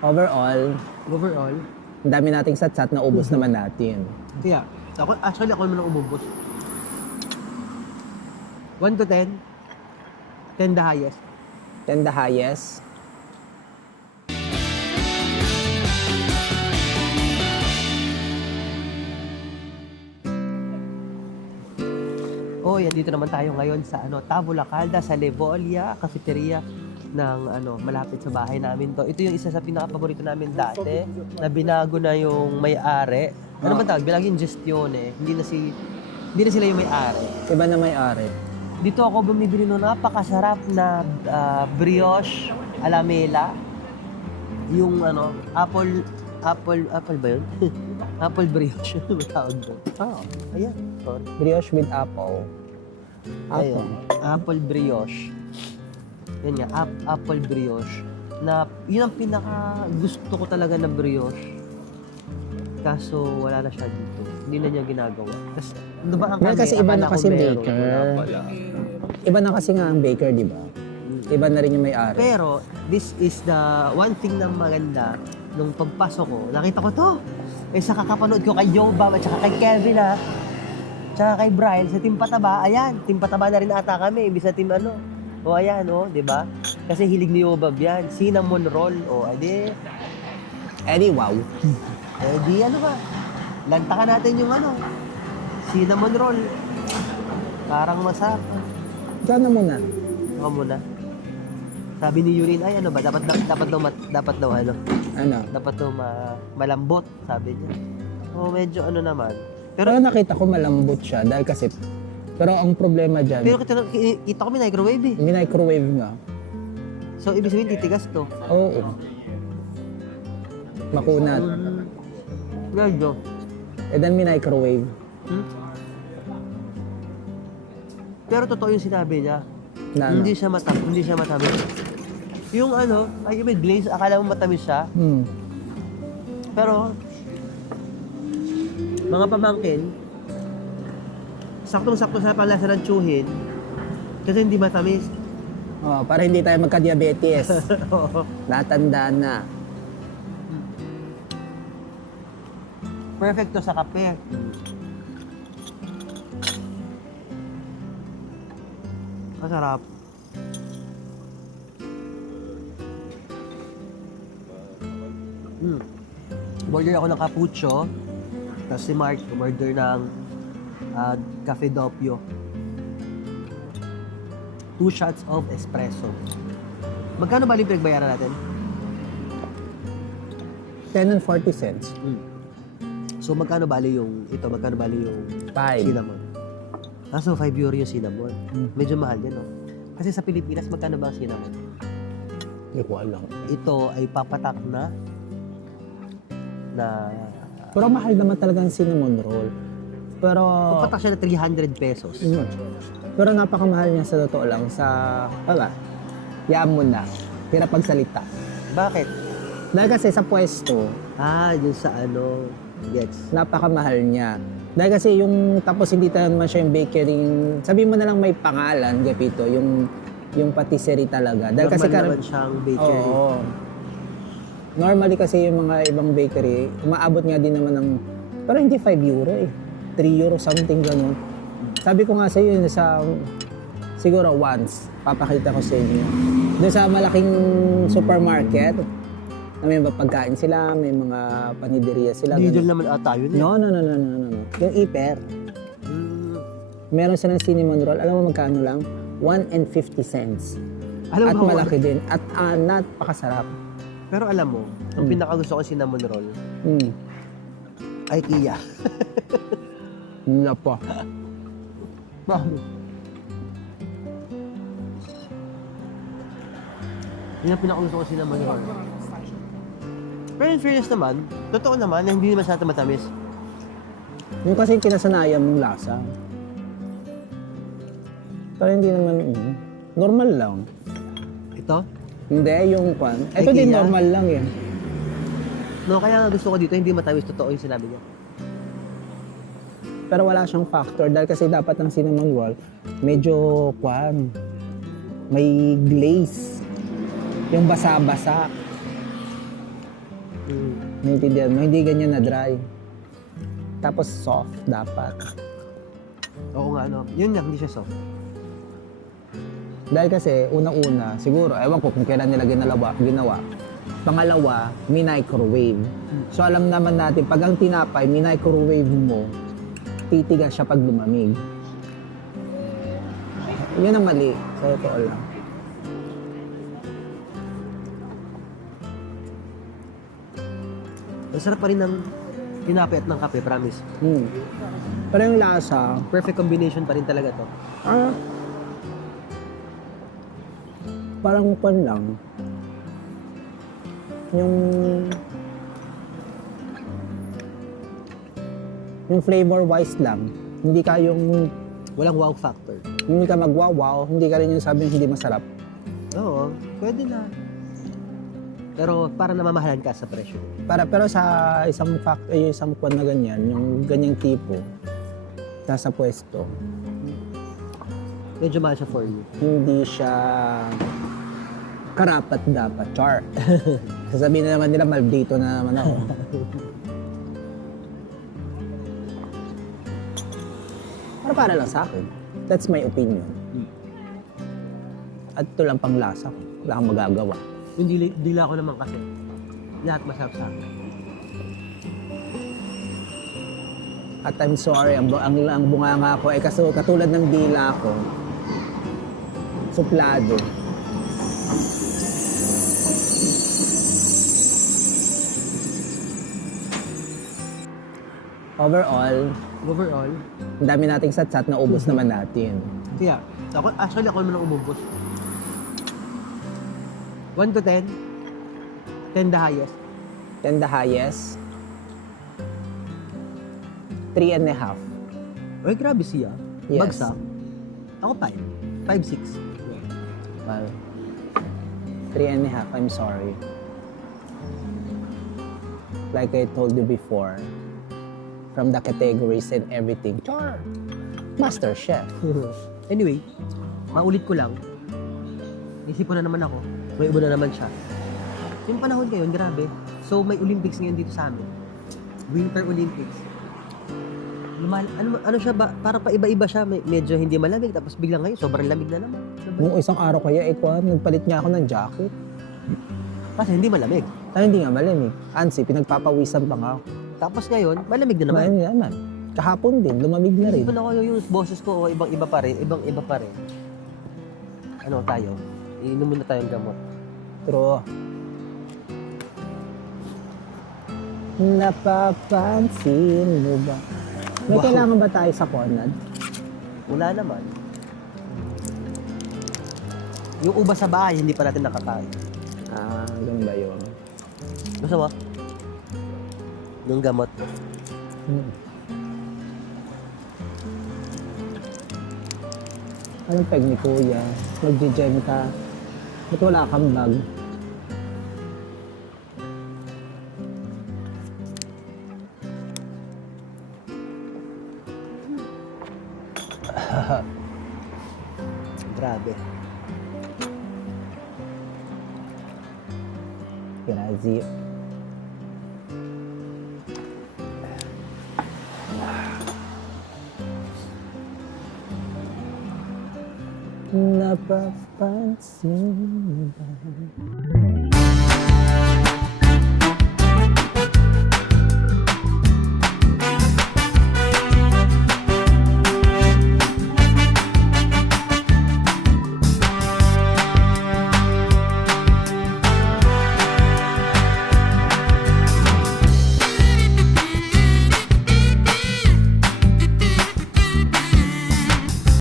Overall, Overall. ang dami nating satsat na ubos naman natin. Kaya, ako naman ang umubos. 1 to 10. 10 the highest. Then the highest, Oh, yan dito naman tayo ngayon sa Tavola Calda sa Levolia Cafeteria ng malapit sa bahay namin to. Ito yung isa sa pinaka-paborito namin dati na binago na yung may-ari. Ano ba tawag? Binago yung gestione. Hindi na sila yung may-ari. iba na may-ari. Dito ako bumibili ng napakasarap na brioche alamela. Yung apple ba yun? Apple brioche. Ano ba tawag doon? Oh, Ayan. Sorry. brioche with apple. Ayun, apple brioche. Yan nga, apple brioche. Na, yun ang pinaka gusto ko talaga na brioche. Kaso wala na siya dito. Hindi na niya ginagawa. Kasi, ano ba ang Well, kasi iba na akala ko kasi meron, baker. wala pala. Iba na kasi nga ang baker, di ba? Iba na rin yung may-ari. Pero, this is the one thing na maganda nung pagpasok ko. Nakita ko to. Sa kakapanood ko kay Yoba at saka kay Kevin tsaka kay Brian sa Team Pataba. Ayan, Team Pataba na rin ata kami. Imbis sa Team O ayan, di ba? Kasi hilig ni Yobab yan. Cinnamon roll. Edi. Eddie, wow. Edi ba? Lantakan natin yung cinnamon roll. Parang masarap. Diyan na muna. Ako muna. Sabi ni Yurin, ay dapat daw Ano? dapat daw malambot, sabi niya. Medyo naman. Pero nakita ko malambot siya dahil kasi... Pero ang problema dyan, Pero kita ko may microwave eh. microwave nga. So, ibig sabihin, titigas to. Oo. Makunat. Medyo. Then microwave. Pero totoo yung sinabi niya. Na Hindi siya matamis. Yung ay may glaze, akala mo matamis siya. Pero, mga pamangkin, saktong-sakto sa panlasa ng tsuhin, kasi hindi matamis. Oh, para hindi tayo magka-diabetes. Oo. Natandaan na. Perfect to sa kape. Masarap. Order ako ng cappuccio. Tapos si Mark, order ng Cafe Doppio. 2 shots of espresso. Magkano ba yung pinagbayaran natin? 10 and 40 cents. So magkano bali yung Five. cinnamon? So 5 euro yung cinnamon. Medyo mahal yan, no? Kasi sa Pilipinas, magkano ba ang cinnamon? Hindi ko alam. Ito ay papatak na Pero mahal naman talaga ang cinnamon roll. Pero... papatak siya na 300 pesos. Pero napakamahal niya sa totoo lang sa... Yaan mo na. Hirap pagsalita. Bakit? Dahil kasi sa pwesto, Yun sa gets. napakamahal niya. Dahil kasi yung tapos hindi naman siya yung bakery, sabihin mo na lang may pangalan, Gepito, yung patisserie talaga. Dahil kasi Normal naman siyang bakery. Oo. Normally kasi yung mga ibang bakery, umaabot nga din naman ng, pero hindi 5 euro eh. 3 euro something ganun. Sabi ko nga sa iyo, siguro once, papakita ko sa inyo. Doon sa malaking supermarket, na may mga pagkain sila, may mga panideriya sila. Lidl naman ata yun eh. No. Yung Iper. Meron silang cinnamon roll. Alam mo magkano lang? 1.50 cents. Alam At mo, malaki din. At napakasarap. Pero alam mo, ang pinakagusto ko cinnamon roll, IKEA. Napa. Yun ang pinakagusto ko cinnamon roll. Pero in fairness naman, totoo naman na hindi naman siya matamis. Yung kasi yung kinasanayan mong lasa. Pero hindi naman, normal lang. Ito? Hindi, yung kwan. Ito din IKEA? normal lang eh. No, kaya nga gusto ko dito, hindi matamis. Totoo yung sinabi niya. Pero wala siyang factor dahil kasi dapat ang cinnamon roll, medyo kwan, may glaze. Yung basa-basa. Naintindihan mo, hindi ganyan na dry. Tapos soft dapat. Oo nga, no? Yun nga, hindi siya soft. Dahil kasi, unang-una, siguro, ewan ko kung kailan nila ginawa. Pangalawa, microwave. So alam naman natin, pag ang tinapay, microwave mo, titigas siya pag lumamig. Yan ang mali, sa totoo lang. Ang sarap pa rin ng tinapay at ng kape, promise. Pero yung lasa, Perfect combination pa rin talaga to. parang pan lang. Yung flavor wise lang. Hindi ka yung Walang wow factor. hindi ka magwawaw, hindi ka rin yung sabi hindi masarap. Oo, pwede na. Pero para namamahalan ka sa presyo. Pero sa isang yung isang pan na ganyan, yung ganyang tipo, nasa pwesto, Medyo mahal siya for you. hindi siya karapat dapat. Char. Sasabihin na naman nila, maldito na naman ako. Pero para lang sa akin. That's my opinion. At ito lang pang lasa ko. Wala kang magagawa. Yung dila ko naman kasi. Lahat masarap sa akin. At I'm sorry, ang bunganga ko ay katulad ng dila ko. Suplado. Overall, ang dami nating satsat na ubos naman natin. Kaya, ako naman ang umubos. 1 to 10. 10 the highest. Then the highest, 3.5. Ay, grabe siya. Yes. Bagsak. Ako 5. 5, 6. Well, 3.5, I'm sorry. Like I told you before, from the categories and everything, char! Master Chef. Anyway, maulit ko lang. Isip ko na naman ako. May iba na naman siya. Yung panahon ngayon, grabe. So, may Olympics ngayon dito sa amin. Winter Olympics. Ano siya ba? Para pa iba-iba siya. Medyo hindi malamig. Tapos biglang ngayon, sobrang lamig na naman. Nung isang araw kaya, nagpalit niya ako ng jacket. Kasi hindi malamig. Ay, hindi nga malamig. Ansi, pinagpapawisan pa nga ako. Tapos ngayon, malamig na naman. Malamig naman. Kahapon din, lumamig na rin. Isipin ako yung boses ko, ibang-iba pa rin. Ibang-iba pa rin. Ano tayo? Iinom muna tayong gamot. True. Napapansin mo ba? May Wow. kailangan ba tayo sa Conad? Wala naman. Yung uba sa bahay, hindi pa natin nakakain. Ganun ba yun? Gusto mo? Yung gamot. Anong peg ni Kuya? Nag-gym ka? Ba't wala kang bag? Grabe. Grazie. Napapansin mo ba?